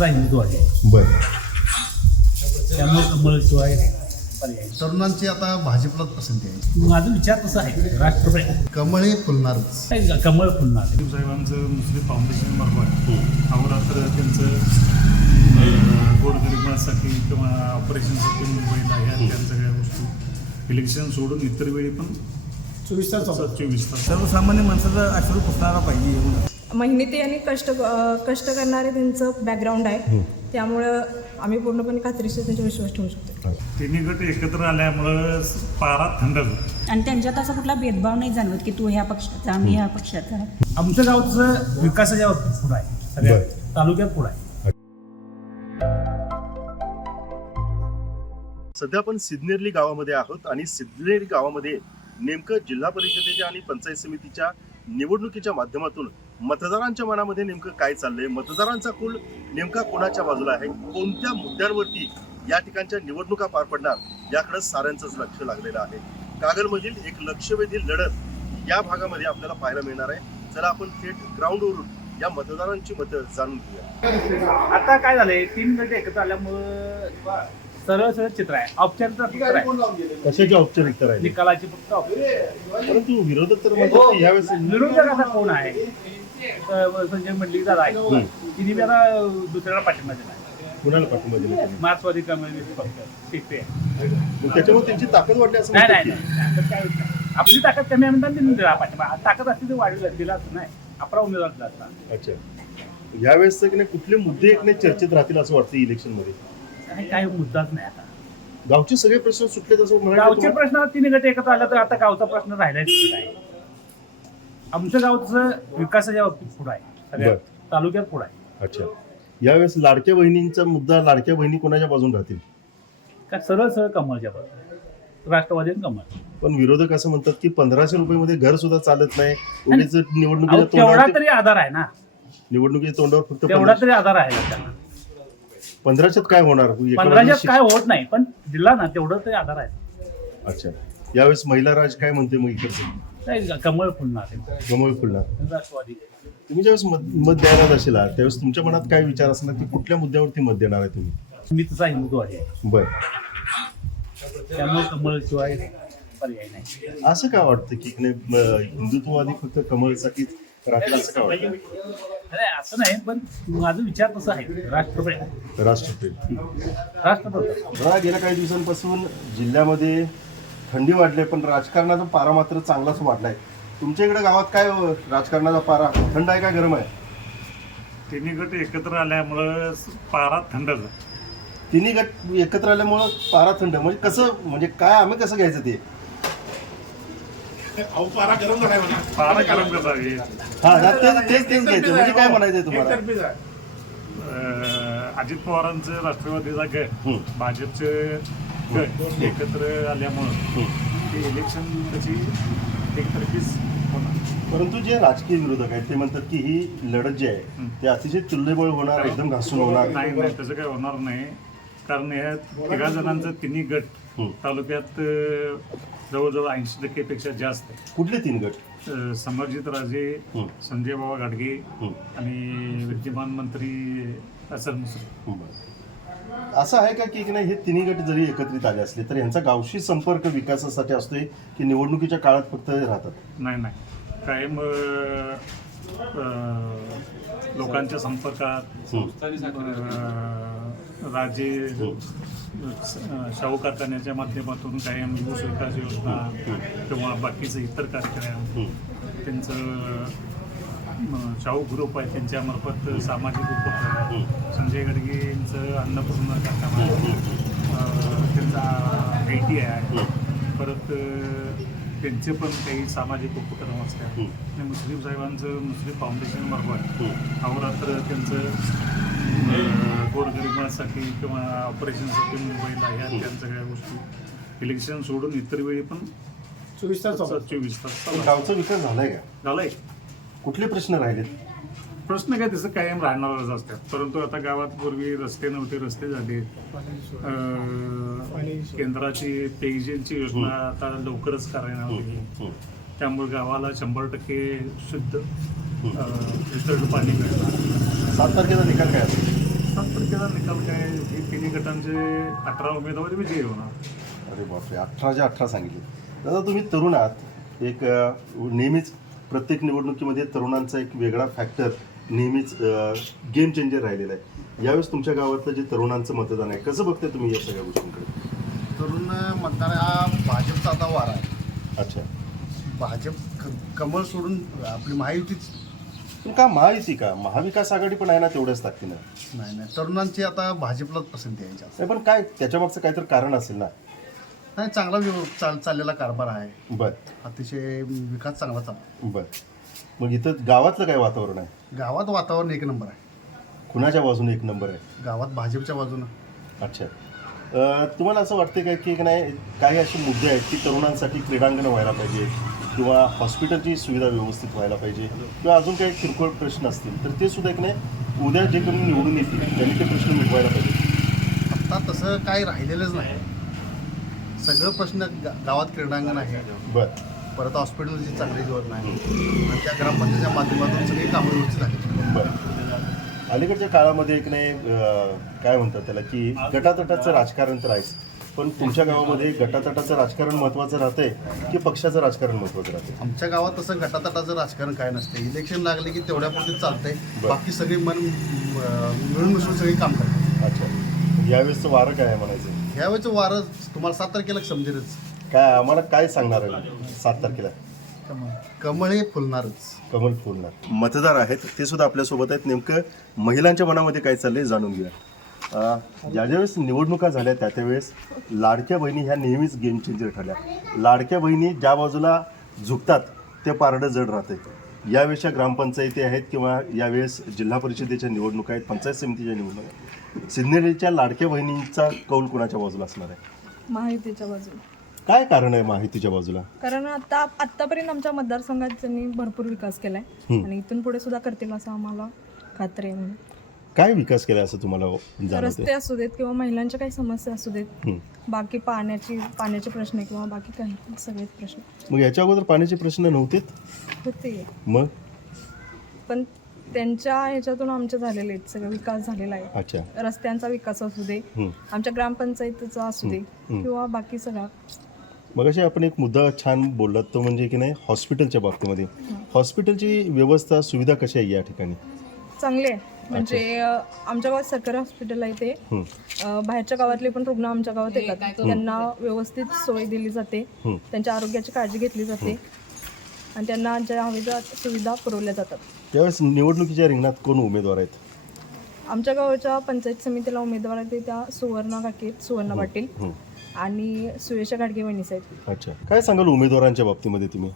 तसा हिंदू आहे. बरं. त्यामुळे कमळशिवाय पर्याय. तरुणांची आता भाजपलाच पसंती आहे. माझा विचार तसा आहे, राष्ट्रपती कमळ हे फुलणारच. कमळ फुलणार. साहेबांचं मुस्लिम फाउंडेशन मार्फत अहोरात्र त्यांचं गोरगरिबांसाठी किंवा ऑपरेशनसाठी मुंबईला ह्या त्या सगळ्या गोष्टी इलेक्शन सोडून इतर वेळी पण 24 तास सर्वसामान्य माणसाचा अश्रू पुसणारा पाहिजे. मेहनती आणि कष्ट करणारे त्यांचं बॅकग्राऊंड आहे, त्यामुळं आम्ही पूर्णपणे खात्रीशीर त्यांचा विश्वास ठेवू शकतो. तिन्ही गट एकत्र आल्यामुळं पारा थंड झाला. आणि त्यांच्यात असा कुठला भेदभाव नाही जाणवत की तू ह्या पक्षाचा आम्ही ह्या पक्षाचा. आमचं गावचं विकासाच्या बाबतीत पुढं आहे, सगळ्या तालुक्यात पुढं आहे. सध्या आपण सिद्धनेरली गावामध्ये आहोत आणि सिद्धनेरली गावामध्ये नेमकं जिल्हा परिषदेच्या आणि पंचायत समितीच्या निवडणुकीच्या माध्यमातून मतदारांच्या मनामध्ये नेमकं काय चाललंय, मतदारांचा कौल नेमका कोणाच्या बाजूला आहे, कोणत्या मुद्द्यांवरती या ठिकाणच्या निवडणुका पार पडणार याकडे साऱ्यांचंच लक्ष लागलेलं आहे. कागलमधील एक लक्षवेधी लढत या भागामध्ये आपल्याला पाहायला मिळणार आहे. चला आपण थेट ग्राउंडवरून या मतदारांची मतं जाणून घेऊया. आता काय झालंय, 3 गट एकत्र आल्यामुळं सरळ चित्र आहे, औपचारिकता फक्त आहे. कशाची औपचारिकता राहील, निकालाची फक्त औपचारिकता. परंतु विरोधक तर म्हणतात की यावेळेस विरोधक आता कोण आहे, संजय मंडलिक दादा आहे, तिने बी आता दुसऱ्याला पाठिंबा दिला आहे. कुणाला पाठिंबा दिला? मार्क्सवादी कम्युनिस्ट पक्ष CPI. त्याच्यामुळे त्यांची ताकद वाढली असं नाही म्हणतात नाही की. नाही, ताकद काय होत नाही. आपली ताकद कमी आहे म्हणतात तिने दिला पाठिंबा. ताकद असते ते वाढली दिला असं नाही, आपला उमेदवार दिला असता. अच्छा, यावेळेस की नाही कुठले मुद्दे एक नाही चर्चेत राहतील असं वाटतं इलेक्शन मध्ये? काही मुद्दाच नाही आता. गावचे सगळे प्रश्न सुटलेत असं म्हणायचं गावचे तुम्हाला? प्रश्न 3 गट एकत्र आला तर आता गावचा प्रश्न राहिलाच नाही. आमचं गावचं विकासाच्या बाबतीत पुढं आहे, सगळ्या बरं. तालुक्यात पुढं आहे. अच्छा, यावेळेस लाडक्या बहिणींचा मुद्दा, लाडक्या बहिणी कोणाच्या बाजून राहतील? का सरळ कमळच्या बाजूला, राष्ट्रवादी आणि कमळ. पण विरोधक असं म्हणतात की 1500 रुपये मध्ये घर सुद्धा चालत नाही. उगीच निवडणुकीच्या अहो, तेवढा तोंडावर तरी आधार आहे ना, निवडणुकीच्या तोंडावर फक्त तेवढा तरी आधार आहे त्यांना. 1500 काय होणार? 1500 काय होत नाही, पण दिला ना तेवढं तरी आधार आहे. अच्छा, यावेळेस महिला राज काय म्हणते मग इकडचं? काय कमळ फुलणार आहे, कमळ फुलणार. राष्ट्रवादी. तुम्ही ज्यावेळेस मत द्यायला जाशील त्यावेळेस तुमच्या मनात काय विचार असणार की कुठल्या मुद्द्यावरती मत देणार आहे तुम्ही? मी तसा हिंदू आहे, बर. त्यामुळे कमळशिवाय पर्याय नाही. असं का वाटतं की हिंदुत्ववादी फक्त कमळसाठीच राहतील असं का वाटतं? अरे असं नाही, पण माझा विचार तसा आहे, राष्ट्रपती. राष्ट्रपती. राष्ट्रपती गेल्या काही दिवसांपासून जिल्ह्यामध्ये थंडी वाढली पण राजकारणाचा पारा मात्र चांगलाच वाढलाय. तुमच्या इकडे गावात काय राजकारणाचा पारा थंड आहे का गरम आहे? तिन्ही गट एकत्र आल्यामुळं पारा थंड झाला. तिन्ही गट एकत्र आल्यामुळं पारा थंड म्हणजे कसं, म्हणजे काय आम्ही कसं घ्यायचं ते? पारा गरम करावी. हा, तेच घ्यायचं म्हणजे काय म्हणायचंय तुम्हाला? अजित पवारांचं राष्ट्रवादीचा गट, भाजपचं गट एकत्र आल्यामुळं ते इलेक्शन त्याची एकतर्फीच होणार. परंतु जे राजकीय विरोधक आहेत ते म्हणतात की ही लढत जी आहे ते अतिशय तुल्यबळ होणार, एकदम घासून होणार. नाही, तसं काही होणार नाही. कारण ह्या 3 जणांचं तिन्ही गट तालुक्यात जवळजवळ 80% पेक्षा जास्त आहे. कुठले 3 गट? समरजित राजे, संजय बाबा गाडगे आणि विद्यमान मंत्री असल मुसळे. असं आहे का की नाही हे तिन्ही गट जरी एकत्रित आले असले तर यांचा गावशी संपर्क विकासासाठी असतोय की निवडणुकीच्या काळात फक्त राहतात? नाही, कायम लोकांच्या संपर्कात राजे शाहू कारखान्याच्या माध्यमातून कायम ऊस विकास योजना किंवा बाकीचे इतर कार्यक्रम त्यांचं शाहू ग्रुप आहे त्यांच्यामार्फत सामाजिक उपक्रम, संजय गडगेंचं अन्नपूर्णा कारखाना, त्यांचा ITI आहे, परत त्यांचे पण काही सामाजिक उपक्रम असतात. आणि मुस्लिम साहेबांचं मुस्लिम फाउंडेशन मार्फत अहोरात्र त्यांचं गोरगरिबांसाठी किंवा ऑपरेशनसाठी मुंबईला ह्या त्या सगळ्या गोष्टी इलेक्शन सोडून इतर वेळी पण 24 तास गावचा विकास झालाय का? झालाय. कुठले प्रश्न राहिलेत? प्रश्न काय तसं कायम राहणारच असतात, परंतु आता गावात पूर्वी रस्ते नव्हते, रस्ते झाले. केंद्राची पेयजलची योजना आता लवकरच करण्यात आली, त्यामुळे गावाला 100% शुद्ध पाणी मिळणार. 7 तारखेचा निकाल काय असेल? 7 निकाल काय हे तिन्ही गटांचे 18 उमेदवार विजयी होणार. अरे बापरे, 18च्या 18 सांगितले. दादा तुम्ही तरुण आहात, एक नेहमीच प्रत्येक निवडणुकीमध्ये तरुणांचा एक वेगळा फॅक्टर नेहमीच गेम चेंजर राहिलेला आहे. यावेळेस तुमच्या गावातलं जे तरुणांचं मतदान आहे कसं बघताय तुम्ही या सगळ्या गोष्टींकडे? तरुण मतदार हा भाजपचा आता वारा आहे. अच्छा, भाजप कमळ सोडून आपली महायुतीच पण का महायुती का महाविकास आघाडी पण आहे ना तेवढ्याच ताकदीनं? नाही तरुणांची आता भाजपलाच पसंती आहे जास्त. नाही पण काय त्याच्या मागचं काहीतरी कारण असेल ना? नाही चांगला चाललेला कारभार आहे, बर अतिशय विकास चांगला चालला. बर, मग इथं गावातलं काय वातावरण आहे? गावात वातावरण एक नंबर आहे. कुणाच्या बाजूने एक नंबर आहे? गावात भाजपच्या बाजूनं. अच्छा, तुम्हाला असं वाटतं काय की नाही काही असे मुद्दे आहेत की तरुणांसाठी क्रीडांगणं व्हायला पाहिजे किंवा हॉस्पिटलची सुविधा व्यवस्थित व्हायला पाहिजे किंवा अजून काही किरकोळ प्रश्न असतील तर ते सुद्धा एक नाही उद्या जे कोणी निवडून येतील त्यांनी ते प्रश्न मिटवायला पाहिजे? आता तसं काही राहिलेलंच नाही. सगळं प्रश्न गावात क्रीडांगण आहे, बरं, परत हॉस्पिटलची चांगली जोड नाही आणि त्या ग्रामपंचायतीच्या माध्यमातून सगळी कामं व्यवस्थित झाली. बरं. अलीकडच्या काळामध्ये एक नाही काय म्हणतात त्याला की गटातटाचं राजकारण तर आहेच, पण तुमच्या गावामध्ये गटातटाचं राजकारण महत्त्वाचं राहतंय की पक्षाचं राजकारण महत्त्वाचं राहतंय? आमच्या गावात तसं गटातटाचं राजकारण काय नसते. इलेक्शन लागले की तेवढ्यापुरते चालतंय, बाकी सगळी मिळून मिसळून सगळी काम करतात. अच्छा, यावेळेसचं वारं काय आहे म्हणायचं? ह्यावेळेचं वारं तुम्हाला 7 तारखेला समजेलच. काय आम्हाला काय सांगणार आहे 7 तारखेला? कमळ हे फुलणारच. कमल फुलणार. मतदार आहेत ते सुद्धा आपल्यासोबत आहेत. नेमकं महिलांच्या मनामध्ये काय चाललंय जाणून घेऊया. ज्या ज्यावेळेस निवडणुका झाल्या त्या त्यावेळेस लाडक्या बहिणी ह्या नेहमीच गेम चेंजर ठरल्या. लाडक्या बहिणी ज्या बाजूला झुकतात ते पारडं जड राहते. यावेळेसच्या ग्रामपंचायती आहेत किंवा यावेळेस जिल्हा परिषदेच्या निवडणुका आहेत, पंचायत समितीच्या निवडणुका आहेत, सिन्नरीच्या लाडक्या बहिणींचा कौल कोणाच्या बाजूला असणार आहे? माहितीच्या बाजूला. काय कारण आहे माहितीच्या बाजूला? कारण आतापर्यंत आमच्या मतदारसंघात त्यांनी भरपूर विकास केलाय आणि इथून पुढे सुद्धा करतील असं आम्हाला खात्री आहे. म्हणून काय विकास केला असं तुम्हाला जाणवतंय? रस्ते असू देत किंवा महिलांच्या काही समस्या असू देत, बाकी पाण्याचे प्रश्न किंवा बाकी काही सगळेच प्रश्न. मग याच्या अगोदर पाण्याचे प्रश्न नव्हते होते, मग? पण त्यांच्या ह्याच्यातून आमचे झालेले आहेत, सगळं विकास झालेला आहे. अच्छा, रस्त्यांचा विकास असू दे, आमच्या ग्रामपंचायतीचा असू दे किंवा बाकी सगळा. मग अशी आपण एक मुद्दा छान बोललात तो म्हणजे की नाही हॉस्पिटलच्या बाबतीमध्ये हॉस्पिटलची व्यवस्था सुविधा कशी आहे या ठिकाणी? चांगले आहे. म्हणजे आमच्या गावात सरकारी हॉस्पिटल आहे ते, बाहेरच्या गावातले पण रुग्ण आमच्या गावात येतात, त्यांना व्यवस्थित सोय दिली जाते, त्यांच्या आरोग्याची काळजी घेतली जाते आणि त्यांना ज्या हव्या त्या सुविधा पुरवल्या जातात. त्यावेळेस निवडणुकीच्या रिंगणात कोण उमेदवार आहेत? आमच्या गावाच्या पंचायत समितीला उमेदवार आहेत त्या सुवर्ण पाटील आणि सुयशा घाडगे वहिनी साहेब. अच्छा, काय सांगाल उमेदवारांच्या बाबतीमध्ये तुम्ही?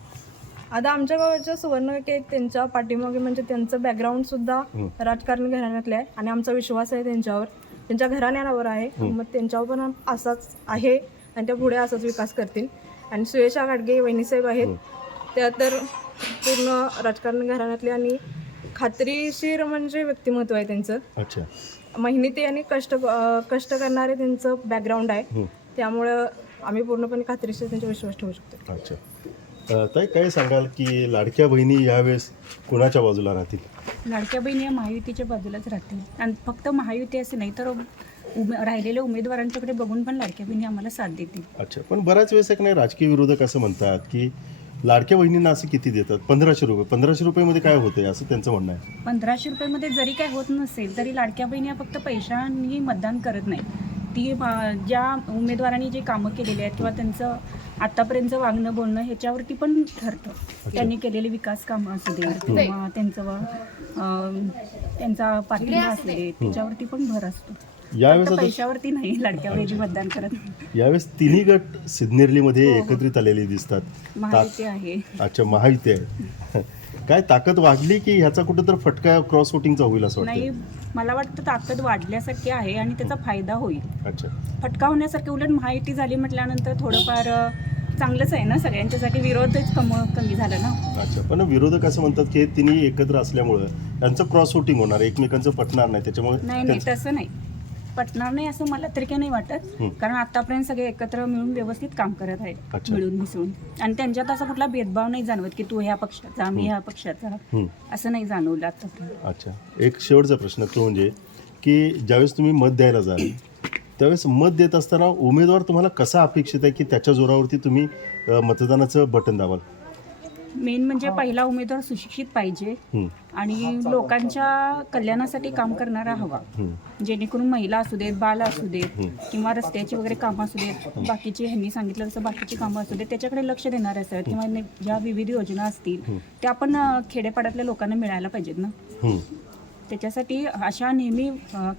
आता आमच्या गावाच्या सुवर्ण काके त्यांच्या पाठीमागे म्हणजे त्यांचं बॅकग्राऊंड सुद्धा राजकारणी घराण्यातलं आहे आणि आमचा विश्वास आहे त्यांच्यावर, त्यांच्या घराण्यावर आहे. मग त्यांच्यावर पण असाच आहे आणि त्या पुढे असाच विकास करतील. आणि सुयशा घाडगे वहिनीसाहेब आहेत त्या तर पूर्ण राजकारणी घराण्यातले आणि खात्रीशीर म्हणजे व्यक्तिमत्व आहे त्यांचं. अच्छा, मेहनती आणि कष्ट करणारे त्यांचं बॅकग्राऊंड आहे, त्यामुळं आम्ही पूर्णपणे खात्रीशीर त्यांचा विश्वास ठेवू शकतो. अच्छा, ताई काय सांगाल की लाडक्या बहिणी यावेळेस कोणाच्या बाजूला राहतील? लाडक्या बहिणी या महायुतीच्या बाजूलाच राहतील आणि फक्त महायुती असं नाही तर राहिलेल्या उमेदवारांच्याकडे बघून पण लाडक्या बहिणी आम्हाला साथ देतील. अच्छा, पण बऱ्याच वेळेस एक नाही राजकीय विरोधक असं म्हणतात की लाडक्या बहिणींना असं किती देतात? 1500 रुपये. 1500 रुपयेमध्ये काय होतंय असं त्यांचं म्हणणं आहे. 1500 रुपयेमध्ये जरी काय होत नसेल तरी लाडक्या बहिणी या फक्त पैशांनी मतदान करत नाही. ती ज्या उमेदवारांनी जे कामं केलेली आहेत किंवा त्यांचं आतापर्यंतचं वागणं बोलणं ह्याच्यावरती पण ठरतं. त्यांनी केलेले विकास कामं असू दे किंवा त्यांचा पाठिंबा असू दे त्याच्यावरती पण भर असतो. यावेळेस पैशावरती नाही लाडक्या बहिणी मतदान करत. यावेळेस तिन्ही गट सिन्नरीमध्ये एकत्रित आलेले दिसतात. महायुती आहे. अच्छा, महायुती आहे. काय ताकद वाढली की ह्याचा कुठेतरी फटका क्रॉस वोटिंगचा होईल असं नाही, वाटतं? मला वाटतं ताकद वाढल्यासारखी आहे आणि त्याचा फायदा होईल. अच्छा, फटका होण्यासारखी. उलट महायुती झाली म्हटल्यानंतर थोडंफार चांगलंच आहे ना, सगळ्यांच्यासाठी. विरोधच कमी झाला ना. अच्छा, पण विरोधक असं म्हणतात की तिन्ही एकत्र असल्यामुळं त्यांचं क्रॉस वोटिंग होणार, एकमेकांचं पटणार नाही, त्याच्यामुळे नाही तसं नाही पटणार नाही असं मला तरी काही नाही वाटत. कारण आतापर्यंत सगळे एकत्र मिळून व्यवस्थित काम करत आहेत, मिळून मिसळून. आणि त्यांच्यात असा कुठला भेदभाव नाही जाणवत की तू ह्या पक्षाचा मी ह्या पक्षाचा, असं नाही जाणवलं आतापर्यंत. अच्छा, एक शेवटचा प्रश्न तो म्हणजे की ज्यावेळेस तुम्ही मत द्यायला जाल त्यावेळेस मत देत असताना उमेदवार तुम्हाला कसा अपेक्षित आहे की त्याच्या जोरावरती तुम्ही मतदानाचं बटन दाबाल? मेन म्हणजे पहिला उमेदवार सुशिक्षित पाहिजे आणि लोकांच्या कल्याणासाठी काम करणारा हवा, जेणेकरून महिला असू देत, बाल असू देत किंवा रस्त्याची वगैरे कामं असू देत, बाकीची ह्यांनी सांगितलं तसं बाकीची कामं असू देत, त्याच्याकडे लक्ष देणारे असावेत किंवा ज्या विविध योजना असतील त्या पण खेडेपाड्यातल्या लोकांना मिळायला पाहिजेत ना. त्याच्यासाठी अशा नेहमी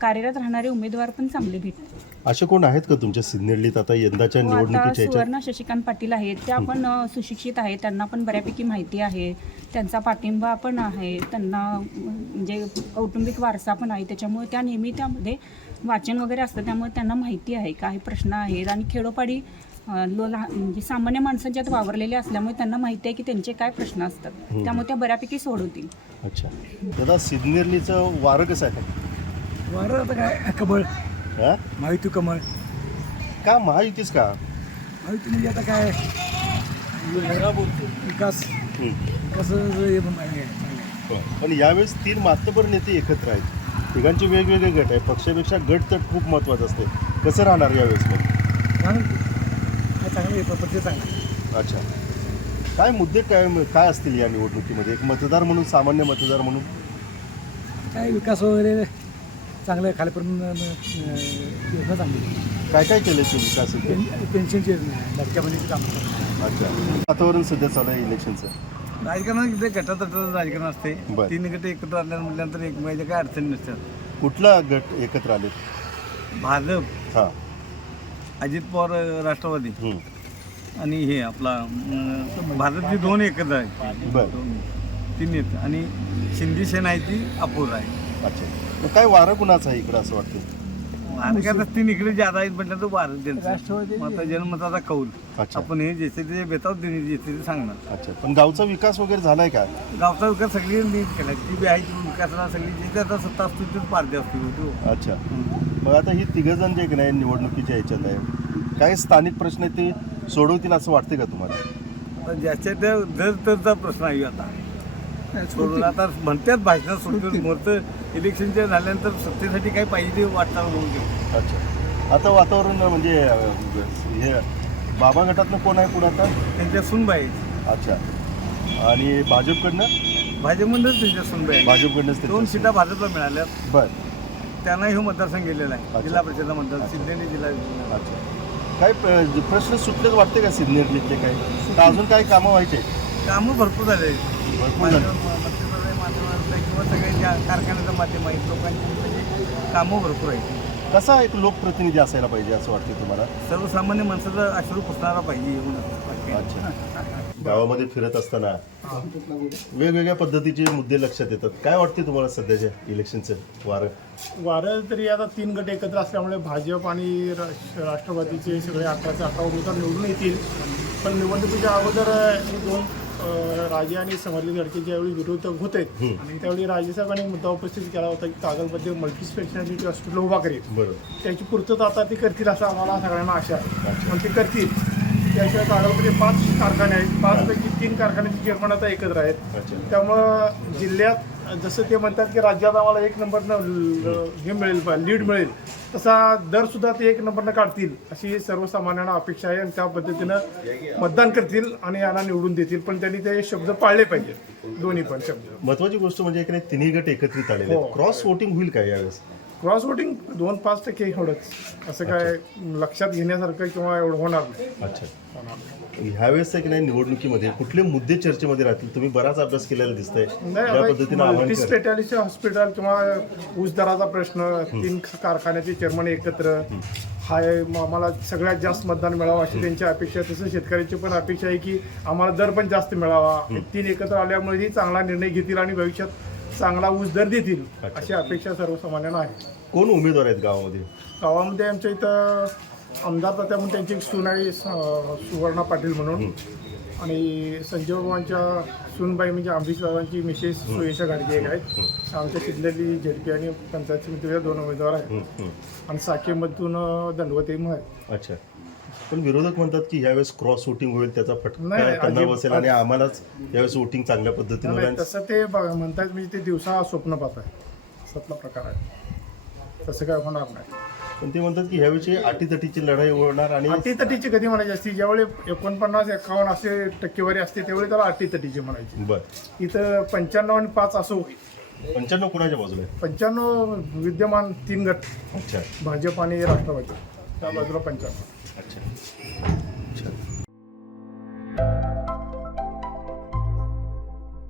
कार्यरत राहणारे उमेदवार पण चांगले भेटतात. असे कोण आहेत का तुमच्या सिन्नरलीत आता यंदाच्या आता निवडणुकीच्या ह्याच्यात? सुवर्ण शशिकांत पाटील आहेत, त्या पण सुशिक्षित आहेत, त्यांना पण बऱ्यापैकी माहिती आहे, त्यांचा पाठिंबा पण आहे, त्यांना म्हणजे कौटुंबिक वारसा पण आहे, त्याच्यामुळे त्या नेहमी त्यामध्ये वाचन वगैरे असतं, त्यामुळे त्यांना माहिती आहे काय प्रश्न आहेत आणि खेडोपाडी म्हणजे सामान्य माणसांच्यात वावरलेले असल्यामुळे त्यांना माहिती आहे की त्यांचे काय प्रश्न असतात, त्यामुळे त्या बऱ्यापैकी सोडवतील. अच्छा दादा, सिन्नरलीचं वारं कसं आहे? वारं आता काय कमळ, हा? माहिती कमळ. का महायुतीच का? माहिती म्हणजे आता काय विकास हे पण आहे. पण यावेळेस 3 मातबर नेते एकत्र आहेत, तिघांचे वेगवेगळे गट आहे, पक्षापेक्षा गट तर खूप महत्त्वाचं असते. कसं राहणार यावेळेस मग? चांगलं आहे, पक्ष चांगलं. अच्छा, काय मुद्दे काय असतील या निवडणुकीमध्ये एक मतदार म्हणून, सामान्य मतदार म्हणून? काय विकास वगैरे चांगलं आहे, खालीपर्यंत योजना चांगली. काय काय केलं ते विकास? पेन्शनची योजना, लाडक्या बहिणीची कामं. अच्छा, वातावरण सध्या चालू आहे इलेक्शनचं. राजकारणात इथे गटातटाचं राजकारण असते. बरं. 3 गट एकत्र आल्यानं म्हटल्यानंतर एकमेकांच्या काय अडचणी नसतात. कुठला गट एकत्र आले? भाजप, हां. अजित पवार राष्ट्रवादी आणि हे आपला भारतची 2 एकत्र आहेत. बरं. 3 आहेत आणि शिंदे सेना आहे ती अपूर आहे. अच्छा, मग काय वारं कुणाचं आहे इकडं असं वाटतं? भारतात 3 इकडे ज्यादा आहेत म्हटलं तर भारत त्यांचं आता जनमताचा कौल. अच्छा. आपण हे जेथे ते बेताव जेथे ते सांगणार. अच्छा, पण गावचा विकास वगैरे झालाय का? गावचा विकास सगळी नीट केला, ती बी आहे ती विकासाला सगळी जिथे आता सत्ता असतो तिथेच पारदे असतो. अच्छा, मग आता ही तिघंजण जे की नाही निवडणुकीच्या ह्याच्यात आहे, काय स्थानिक प्रश्न आहेत ते सोडवतील असं वाटते का तुम्हाला? आता ज्याच्या त्या दर तरचा प्रश्न आहे आता सोडून आता म्हणतात भाषणात सोडून मोठं इलेक्शनच्या झाल्यानंतर सत्तेसाठी काय पाहिजे ते वाटणार होऊन गेलं. अच्छा, आता वातावरण म्हणजे हे बाबा गटातनं कोण आहे पुढे आता? त्यांच्या सुनबाई. अच्छा, आणि भाजपकडनं? भाजपमधूनच त्यांच्या सुनबाई. भाजपकडनंच ते 2 सीटा भाजपला मिळाल्या. बरं. त्यांना हे मतदारसंघ गेलेला आहे, जिल्हा परिषदला मतदार सिद्धेने जिल्हा. अच्छा, काय प्रश्न सुटलेच वाटते का सिन्नरलीतले? काय तर अजून काय कामं व्हायचे? कामं भरपूर झाले. भरपूर झाले. माध्यमातलं किंवा सगळ्या कार्यालयाचं माध्यम आहेत, लोकांची म्हणजे कामं भरपूर आहेत. कसा एक लोकप्रतिनिधी असायला पाहिजे असं वाटतं तुम्हाला? सर्वसामान्य माणसाचा अश्रू पुसणारा पाहिजे एवढं. अच्छा, गावामध्ये फिरत असताना वेगवेगळ्या पद्धतीचे मुद्दे लक्षात येतात. काय वाटते तुम्हाला सध्याच्या इलेक्शनचं वारं? तरी आता 3 गट एकत्र असल्यामुळे भाजप आणि राष्ट्रवादीचे सगळे 11 उमेदवार निवडून येतील. पण निवडणुकीच्या अगोदर हे 2 राजे आणि समरली लडके ज्यावेळी विरोधक होते आणि त्यावेळी राजेसाहेबांनी एक मुद्दा उपस्थित केला होता की कागलमध्ये मल्टी स्पेशालिटी हॉस्पिटल उभा करेल. बरोबर. त्याची पूर्तता आता ते करतील असं आम्हाला सगळ्यांना आशा आहे. पण ते करतील. त्याशिवाय कागलमध्ये 5 कारखाने आहेत, 5 पैकी 3 कारखान्याचे चेअरमन आता एकत्र आहेत. त्यामुळं जिल्ह्यात जसं ते म्हणतात की राज्यात आम्हाला 1 नंबरनं हे मिळेल, लीड मिळेल, तसा दरसुद्धा ते 1 नंबरनं काढतील अशी सर्वसामान्यांना अपेक्षा आहे आणि त्या पद्धतीनं मतदान करतील आणि यांना निवडून देतील. पण त्यांनी ते शब्द पाळले पाहिजेत, दोन्ही पण शब्द. महत्वाची गोष्ट म्हणजे की नाही, तिन्ही गट एकत्रित आलेले आहेत. क्रॉस वोटिंग होईल काय यावेळेस? क्रॉस वोटिंग 2-5% एवढंच, असं काय लक्षात घेण्यासारखं किंवा एवढं होणार नाही. अच्छा, ह्यावेळेस की नाही निवडणुकीमध्ये कुठले मुद्दे चर्चेमध्ये राहतील? तुम्ही बराच अभ्यास केलेला दिसतंय. ज्या पद्धतीने मल्टी स्पेशालिटी हॉस्पिटल किंवा ऊस दराचा प्रश्न, 3 कारखान्याचे चेअरमन एकत्र हा आम्हाला सगळ्यात जास्त मतदान मिळावं अशी त्यांची अपेक्षा आहे. तसं शेतकऱ्यांची पण अपेक्षा आहे की आम्हाला दर पण जास्त मिळावा. 3 एकत्र आल्यामुळेही चांगला निर्णय घेतील आणि भविष्यात चांगला ऊस दर देतील अशी अपेक्षा सर्वसामान्यांना आहे. कोण उमेदवार आहेत गावामध्ये? गावामध्ये आमच्या इथं आमदार तात्या म्हणून त्यांची एक सून आहे सुवर्णा पाटील म्हणून, आणि संजय बाबांच्या सूनबाई म्हणजे अंबरीश बाबांची मिसेस सुयशा गाडगे एक आहेत. आमच्या तिथलेली झेडपी आणि पंचायत समितीच्या 2 उमेदवार आहेत आणि साकेमधून दंडवते म्हणून आहेत. अच्छा, पण विरोधक म्हणतात की यावेळेस क्रॉस वोटिंग होईल, त्याचा फटका नाही, त्यांना बसेल आणि आम्हालाच यावेळेस वोटिंग चांगल्या पद्धतीने नाही, होईल. तसं ते म्हणतात म्हणजे ते दिवसा स्वप्न पाहत आहे, असातला प्रकार आहे. तसं काय होणार नाही. पण ते म्हणतात की ह्यावेळी अटीतटीची लढाई होणार आणि अटीतटीची कधी म्हणायची असती, ज्यावेळी 49-51 असे टक्केवारी असते त्यावेळी त्याला अटीतटीची म्हणायची. बरं इथं 95 आणि 5 असं होईल. 95 कुणाच्या बाजूला आहे? 95 विद्यमान 3 गट, अच्छा भाजप आणि राष्ट्रवादी, त्या बाजूला 95. अच्छा अच्छा.